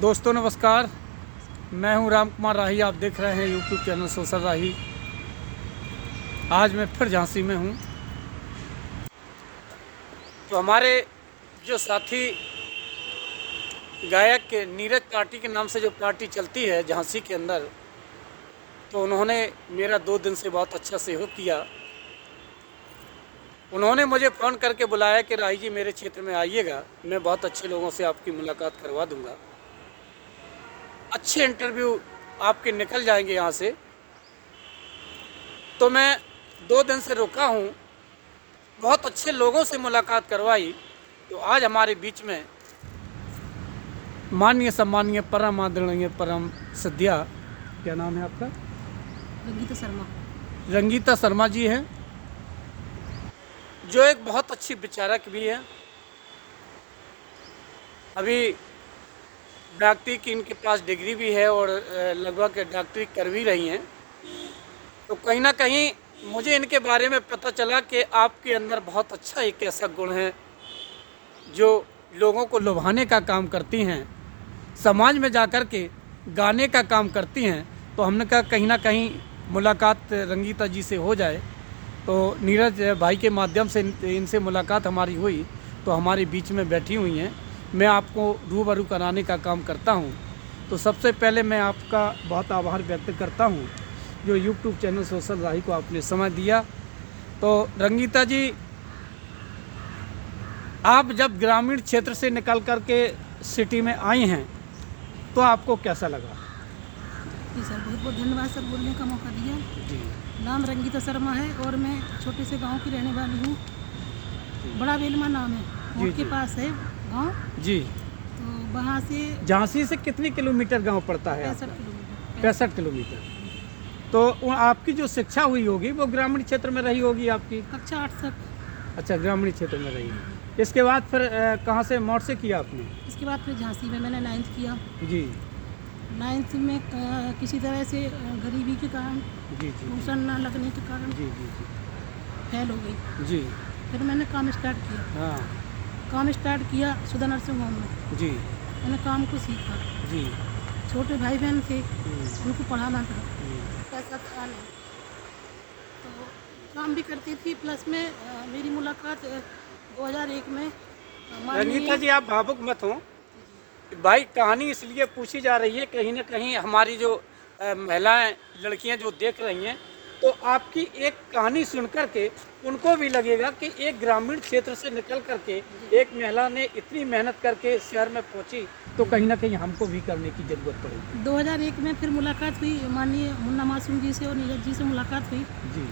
दोस्तों नमस्कार, मैं हूं राम कुमार राही। आप देख रहे हैं यूट्यूब चैनल सोशल राही। आज मैं फिर झांसी में हूं। तो हमारे जो साथी गायक के नीरज पार्टी के नाम से जो पार्टी चलती है झांसी के अंदर, तो उन्होंने मेरा 2 दिन से बहुत अच्छा सहयोग किया। उन्होंने मुझे फ़ोन करके बुलाया कि राही जी मेरे क्षेत्र में आइएगा, मैं बहुत अच्छे लोगों से आपकी मुलाकात करवा दूंगा, अच्छे इंटरव्यू आपके निकल जाएंगे यहाँ से। तो मैं 2 दिन से रुका हूँ, बहुत अच्छे लोगों से मुलाकात करवाई। तो आज हमारे बीच में माननीय सम्मानीय परम आदरणीय परम सद्या, क्या नाम है आपका? रंगीता शर्मा। रंगीता शर्मा जी हैं, जो एक बहुत अच्छी विचारक भी है। अभी डॉक्टरी की इनके पास डिग्री भी है और लगभग डॉक्टरी कर भी रही हैं। तो कहीं ना कहीं मुझे इनके बारे में पता चला कि आपके अंदर बहुत अच्छा एक ऐसा गुण है जो लोगों को लुभाने का काम करती हैं, समाज में जाकर के गाने का काम करती हैं। तो हमने कहा कहीं ना कहीं मुलाकात रंगीता जी से हो जाए। तो नीरज भाई के माध्यम से इनसे मुलाकात हमारी हुई, तो हमारे बीच में बैठी हुई हैं। मैं आपको रूबरू कराने का काम करता हूं। तो सबसे पहले मैं आपका बहुत आभार व्यक्त करता हूं जो यूट्यूब चैनल सोशल राही को आपने समय दिया। तो रंगीता जी, आप जब ग्रामीण क्षेत्र से निकल कर के सिटी में आई हैं तो आपको कैसा लगा? जी सर, बहुत बहुत धन्यवाद सर, बोलने का मौका दिया। जी नाम रंगीता शर्मा है और मैं छोटे से गांव की रहने वाली हूँ। बड़ा बेलमा नाम है, मोड़ के जी। पास है गांव। जी, तो वहाँ से झांसी से कितनी किलोमीटर गांव पड़ता है? 65 किलोमीटर। 65 किलोमीटर। तो आपकी जो शिक्षा हुई होगी वो ग्रामीण क्षेत्र में रही होगी आपकी? कक्षा 8 तक। अच्छा, ग्रामीण क्षेत्र में रही। इसके बाद फिर कहाँ से मोड़ से किया आपने? इसके बाद फिर झांसी में मैंने 9th किया। जी 9th में किसी तरह से गरीबी के कारण, जी जी ट्यूशन ना लगने के कारण जी जी जी फेल हो गई। जी। फिर मैंने काम स्टार्ट किया। हाँ काम स्टार्ट किया सुधा नर्सिंग होम में। जी मैंने काम को सीखा। जी। छोटे भाई बहन थे, हम्म, उनको पढ़ाना था, हम्म, पैसा था नहीं, तो काम भी करती थी। प्लस में मेरी मुलाकात 2001 में रंगीता जी आप भावुक मत हो भाई। कहानी इसलिए पूछी जा रही है, कहीं ना कहीं हमारी जो महिलाएं लड़कियां जो देख रही हैं, तो आपकी एक कहानी सुन कर के उनको भी लगेगा कि एक ग्रामीण क्षेत्र से निकल करके एक महिला ने इतनी मेहनत करके शहर में पहुंची, तो कहीं ना कहीं हमको भी करने की ज़रूरत पड़ेगी। 2001 में फिर मुलाकात हुई माननीय मुन्ना मासूम जी से और नीरज जी से मुलाकात हुई। जी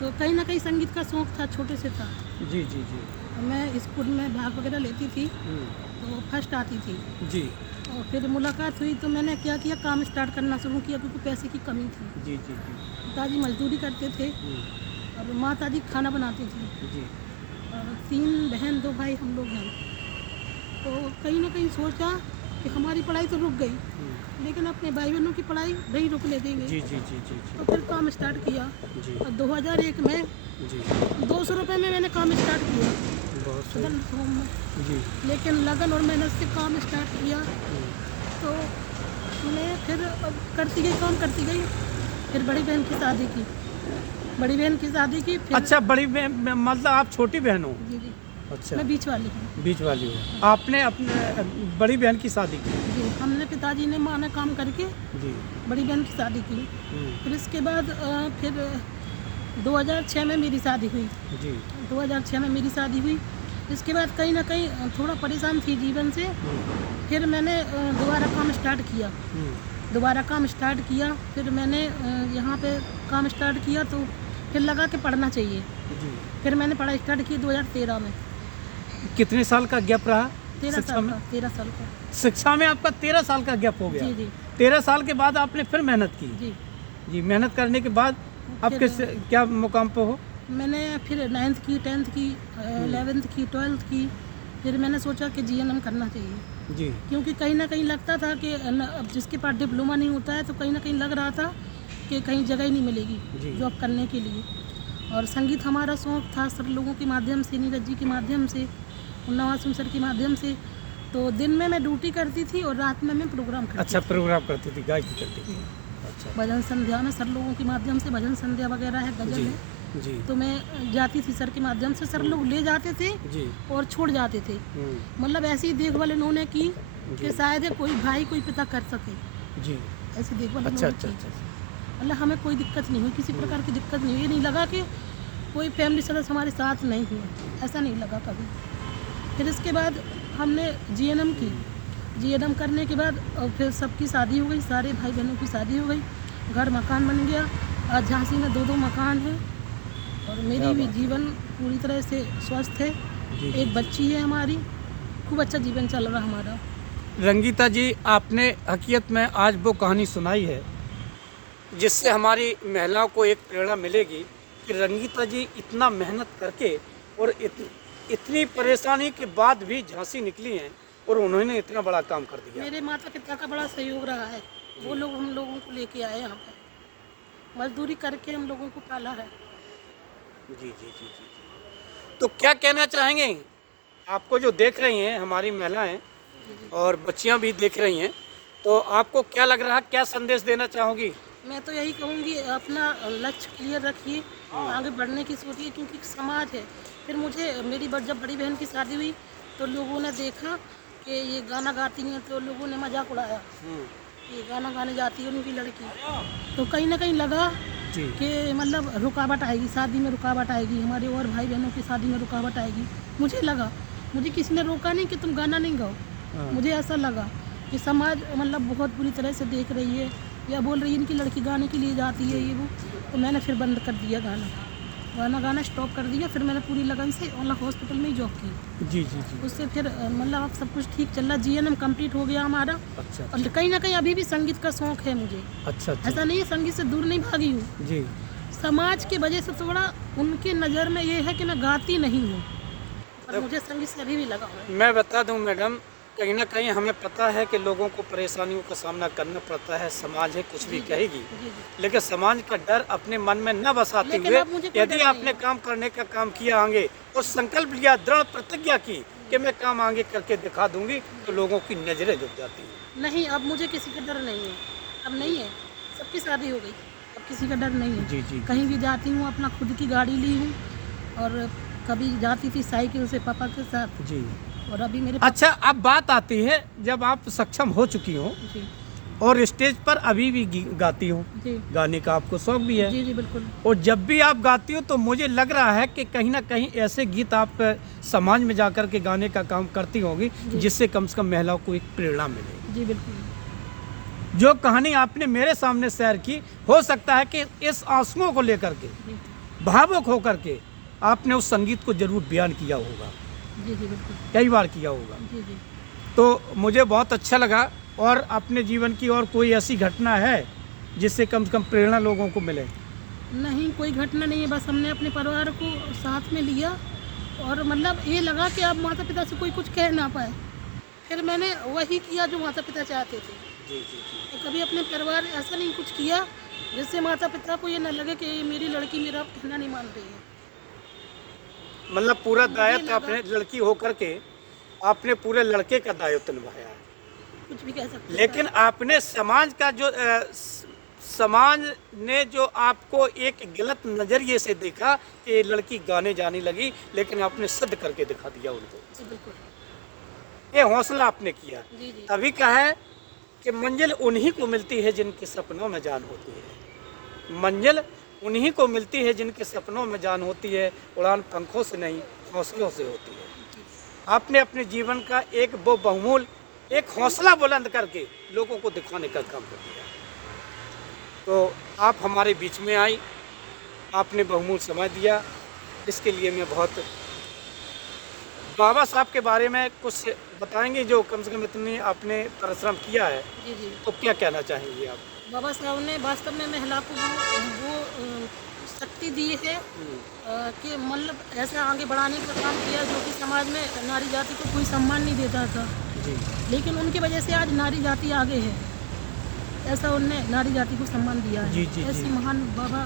तो कहीं ना कहीं संगीत का शौक था, छोटे से था। जी जी जी। मैं स्कूल में भाग वगैरह लेती थी, तो फर्स्ट आती थी। जी और फिर मुलाकात हुई तो मैंने क्या किया, काम स्टार्ट करना शुरू किया, क्योंकि पैसे की कमी थी। जी जी जी पिताजी मजदूरी करते थे और माता जी खाना बनाती थी। जी और 3 बहन 2 भाई हम लोग हैं। तो कहीं ना कहीं सोचा कि हमारी पढ़ाई तो रुक गई, लेकिन अपने भाई बहनों की पढ़ाई नहीं रुकने देंगे। जी जी जी जी तो फिर काम स्टार्ट किया। जी और 2001 में जी। 200 रुपये में मैंने काम स्टार्ट किया बहुत सदन सही। होम में। जी लेकिन लगन और मेहनत से काम स्टार्ट किया, तो मैं फिर करती गई, काम करती गई। फिर बड़ी बहन की शादी की। बड़ी बहन की शादी की फिर। अच्छा, बड़ी बहन मतलब आप छोटी बहन हो? जी जी, अच्छा, मैं बीच वाली हूँ। बीच वाली हो। आपने अपने बड़ी बहन की शादी की? जी, हमने पिताजी ने माँ ने काम करके जी। बड़ी बहन की शादी की। फिर इसके बाद फिर 2006 में मेरी शादी हुई। जी 2006 में मेरी शादी हुई। इसके बाद कहीं ना कहीं थोड़ा परेशान थी जीवन से। फिर मैंने दोबारा काम स्टार्ट किया। दोबारा काम स्टार्ट किया, फिर मैंने यहाँ पे काम स्टार्ट किया, तो फिर लगा कि पढ़ना चाहिए। जी। फिर मैंने पढ़ाई स्टार्ट की 2013 में। कितने साल का गैप रहा 13 शिक्षा साल में? का 13 साल का। शिक्षा में आपका 13 साल का गैप हो गया। जी जी 13 साल के बाद आपने फिर मेहनत की? जी। जी, मेहनत करने के बाद अब फिर किस क्या मुकाम पे हो? मैंने फिर 9th की, 10th की, 11th की, 12th की। फिर मैंने सोचा कि GNM करना चाहिए, जी क्योंकि कहीं ना कहीं लगता था कि अब जिसके पास डिप्लोमा नहीं होता है, तो कहीं ना कहीं लग रहा था कि कहीं जगह ही नहीं जी। मिलेगी जॉब करने के लिए। और संगीत हमारा शौक था, सब लोगों के माध्यम से, नीरज जी के माध्यम से, मुन्ना मासूम सर के माध्यम से। तो दिन में मैं ड्यूटी करती थी और रात में मैं प्रोग्राम करती अच्छा, थी। प्रोग्राम करती थी, गायकी करती थी। अच्छा भजन संध्या में सर लोगों के माध्यम से भजन संध्या वगैरह है, गजल जी है, जी तो मैं जाती थी सर के माध्यम से। सर लोग ले जाते थे जी। और छोड़ जाते थे। मतलब ऐसी देखभाल इन्होंने की कि शायद है कोई भाई कोई पिता कर सके, जी। ऐसी देखभाल अच्छा इन्होंने अच्छा की। अच्छा। मतलब हमें कोई दिक्कत नहीं हुई, किसी प्रकार की दिक्कत नहीं हुई। ये नहीं लगा कि कोई फैमिली सदस्य हमारे साथ नहीं हुए, ऐसा नहीं लगा कभी। फिर इसके बाद हमने जीएनएम की। जीएनएम करने के बाद और फिर सबकी शादी हो गई, सारे भाई बहनों की शादी हो गई, घर मकान बन गया। आज झांसी में 2-2 मकान हैं और मेरी भी जीवन पूरी तरह से स्वस्थ है। जी, एक बच्ची है हमारी, खूब अच्छा जीवन चल रहा हमारा। रंगीता जी, आपने हकीकत में आज वो कहानी सुनाई है जिससे हमारी महिलाओं को एक प्रेरणा मिलेगी कि रंगीता जी इतना मेहनत करके और इतनी परेशानी के बाद भी झांसी निकली हैं और उन्होंने इतना बड़ा काम कर दिया। मेरे माता पिता का बड़ा सहयोग रहा है, वो लोग हम लोगों को लेके आए यहाँ पर, मजदूरी करके हम लोगों को पाला है। जी जी जी जी। तो क्या कहना चाहेंगे, आपको जो देख रही हैं हमारी महिलाएं और बच्चियां भी देख रही हैं, तो आपको क्या लग रहा है, क्या संदेश देना चाहोगी? मैं तो यही कहूँगी, अपना लक्ष्य क्लियर रखिए, आगे बढ़ने की सोचिए, क्योंकि समाज है। फिर मुझे जब बड़ी बहन की शादी हुई तो लोगों ने देखा कि ये गाना गाती हैं, तो लोगों ने मजाक उड़ाया, ये गाना गाने जाती है उनकी लड़की। तो कहीं ना कहीं लगा जी कि मतलब रुकावट आएगी, शादी में रुकावट आएगी, हमारे और भाई बहनों की शादी में रुकावट आएगी। मुझे लगा, मुझे किसी ने रोका नहीं कि तुम गाना नहीं गाओ। हाँ। मुझे ऐसा लगा कि समाज मतलब बहुत बुरी तरह से देख रही है या बोल रही है इनकी लड़की गाने के लिए जाती है ये वो। तो मैंने फिर बंद कर दिया गाना स्टॉप कर दिया। फिर मैंने पूरी लगन से ऑनलाइन हॉस्पिटल में ही जॉब की। जी जी जी। उससे फिर मतलब अब सब कुछ ठीक चल रहा। जीएनएम कंप्लीट हो गया हमारा। अच्छा और कहीं ना कहीं अभी भी संगीत का शौक है मुझे। अच्छा अच्छा। ऐसा नहीं है संगीत से दूर नहीं भागी हूँ, जी समाज की वजह से थोड़ा उनके नज़र में ये है कि मैं गाती नहीं हूँ, पर मुझे संगीत से अभी भी लगा हुआ है। मैं बता दूं मैडम, कहीं ना कहीं हमें पता है कि लोगों को परेशानियों का सामना करना पड़ता है, समाज है कुछ भी कहेगी, जी जी। लेकिन समाज का डर अपने मन में न बसाते लेकिन हुए अब मुझे कोई यदि डर आपने नहीं काम करने का काम किया आगे और संकल्प लिया, दृढ़ प्रतिज्ञा की कि मैं काम आगे करके दिखा दूंगी, तो लोगों की नजरें झुक जाती हैं। नहीं, अब मुझे किसी का डर नहीं है, अब नहीं है, सबकी शादी हो गई, अब किसी का डर नहीं है। जी जी। कहीं भी जाती हूँ अपना खुद की गाड़ी ली हूँ, और कभी जाती थी साइकिल से पापा के साथ, जी। और अभी मेरे अच्छा, अब बात आती है जब आप सक्षम हो चुकी हो जी और स्टेज पर अभी भी गाती हो, जी गाने का आपको शौक भी है, जी जी बिल्कुल। और जब भी आप गाती हो तो मुझे लग रहा है कि कहीं ना कहीं ऐसे गीत आप समाज में जाकर के गाने का काम करती होंगी जिससे कम से कम महिलाओं को एक प्रेरणा मिले। जी बिल्कुल। जो कहानी आपने मेरे सामने शेयर की, हो सकता है कि इस आंसुओं को लेकर के जी भावुक होकर के आपने उस संगीत को जरूर बयान किया होगा, जी जी बिल्कुल। कई बार किया होगा। जी जी। तो मुझे बहुत अच्छा लगा। और अपने जीवन की और कोई ऐसी घटना है जिससे कम से कम प्रेरणा लोगों को मिले? नहीं, कोई घटना नहीं है, बस हमने अपने परिवार को साथ में लिया, और मतलब ये लगा कि अब माता पिता से कोई कुछ कह ना पाए, फिर मैंने वही किया जो माता पिता चाहते थे। जी जी जी। तो कभी अपने परिवार ऐसा नहीं कुछ किया जिससे माता पिता को ये न लगे कि ये मेरी लड़की मेरा कहना नहीं मान रही है। मतलब पूरा मुझे दायित्व लगा- आपने लड़की होकर के आपने पूरे लड़के का दायित्व निभाया है, कुछ भी कह सकते हैं। लेकिन आपने समाज का जो समाज ने जो आपको एक गलत नजरिए से देखा कि ये लड़की गाने जाने लगी, लेकिन आपने सिद्ध करके दिखा दिया उनको। जी बिल्कुल। ये हौसला आपने किया। जी जी। तभी कहा है कि मंजिल उन्हीं को मिलती है जिनके सपनों में जान होती है। मंजिल उन्हीं को मिलती है जिनके सपनों में जान होती है। उड़ान पंखों से नहीं, हौसलों से होती है। आपने अपने जीवन का एक वो बहुमूल्य एक हौसला बुलंद करके लोगों को दिखाने का काम कर दिया। तो आप हमारे बीच में आई, आपने बहुमूल्य समय दिया, इसके लिए मैं बहुत। बाबा साहब के बारे में कुछ बताएंगे, जो कम से कम इतनी आपने परिश्रम किया है, जी जी। तो क्या कहना चाहेंगे आप? बाबा साहब ने वास्तव में महिला को वो शक्ति दी है कि मतलब ऐसा आगे बढ़ाने का काम किया जो कि समाज में नारी जाति को कोई सम्मान नहीं देता था, जी लेकिन उनकी वजह से आज नारी जाति आगे है। ऐसा उनने नारी जाति को सम्मान दिया है। जी, जी, ऐसी जी। महान बाबा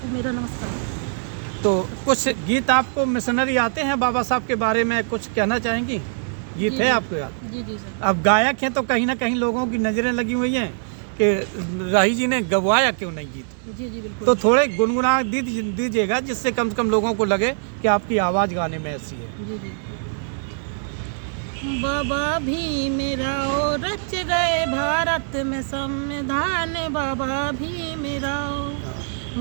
को मेरा नमस्कार। तो कुछ गीत आपको मिशनरी आते हैं बाबा साहब के बारे में, कुछ कहना चाहेंगी? गीत जी, है जी। आपको याद? जी जी सर। अब गायक हैं तो कहीं ना कहीं लोगों की नज़रें लगी हुई हैं कि राही जी ने गवाया क्यों नहीं गीत। जी जी बिल्कुल। तो थोड़े गुनगुना दीजिएगा जिससे कम से कम लोगों को लगे कि आपकी आवाज़ गाने में ऐसी है। जी जी। बाबा भी मेरा ओ रच गए भारत में संविधान, बाबा भी मेरा ओ,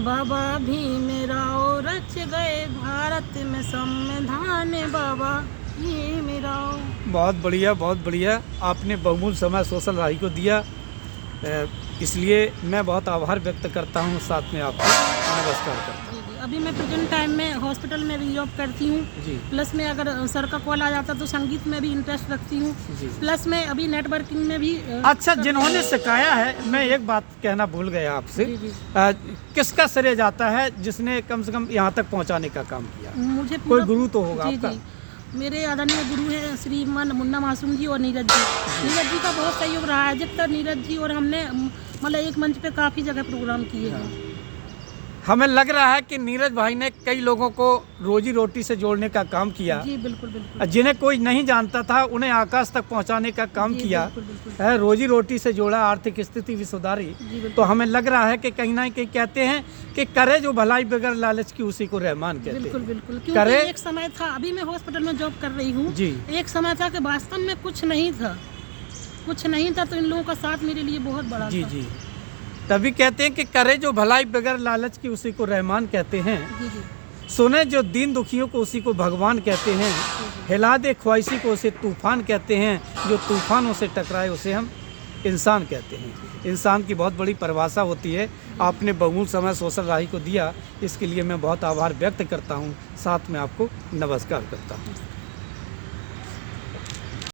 बाबा भी मेरा ओ रच गए भारत में संविधान, बाबा भी मेरा ओ। बहुत बढ़िया, बहुत बढ़िया। आपने बहुमूल्य समय सोशल राही को दिया, इसलिए मैं बहुत आभार व्यक्त करता हूँ, साथ में आपको नमस्कार करता हूँ। जी जी। अभी मैं प्रेजेंट टाइम में हॉस्पिटल में भी जॉब करती हूँ। जी प्लस में अगर सर का कॉल आ जाता तो संगीत में भी इंटरेस्ट रखती हूँ। जी। प्लस में अभी नेटवर्किंग में भी अच्छा, जिन्होंने सिखाया है, मैं एक बात कहना भूल गया आपसे, जी जी। किसका श्रेय जाता है जिसने कम से कम यहाँ तक पहुँचाने का काम किया? मुझे कोई गुरु तो होगा जी आपका? जी। मेरे आदरणीय गुरु हैं श्रीमान मुन्ना मासूम जी और नीरज जी। नीरज जी का बहुत सहयोग रहा है, जितना नीरज जी और हमने मतलब एक मंच पे काफ़ी जगह प्रोग्राम किए हैं। हमें लग रहा है कि नीरज भाई ने कई लोगों को रोजी रोटी से जोड़ने का काम किया, जी बिल्कुल बिल्कुल। जिन्हें कोई नहीं जानता था उन्हें आकाश तक पहुंचाने का काम जी, किया बिल्कुल, बिल्कुल। है, रोजी रोटी से जोड़ा, आर्थिक स्थिति भी सुधारी। जी, बिल्कुल। तो हमें लग रहा है कि कहीं ना कहीं कहते हैं कि करे जो भलाई बगैर लालच की उसी को रहमान कहते बिल्कुल हैं। बिल्कुल। करे क्योंकि एक समय था, अभी मैं हॉस्पिटल में जॉब कर रही हूँ। जी। एक समय था कि वास्तव में कुछ नहीं था, कुछ नहीं था, तो इन लोगों का साथ मेरे लिए बहुत बड़ा जी था। जी। तभी कहते हैं कि करे जो भलाई बगैर लालच की उसी को रहमान कहते हैं, जी जी। सुने जो दीन दुखियों को उसी को भगवान कहते हैं, हिला दे ख्वाहिशी को उसे तूफान कहते हैं, जो तूफानों से टकराए उसे हम इंसान कहते हैं। इंसान की बहुत बड़ी परिभाषा होती है। आपने बहुमूल्य समय सोशल राही को दिया, इसके लिए मैं बहुत आभार व्यक्त करता हूँ, साथ में आपको नमस्कार करता हूँ।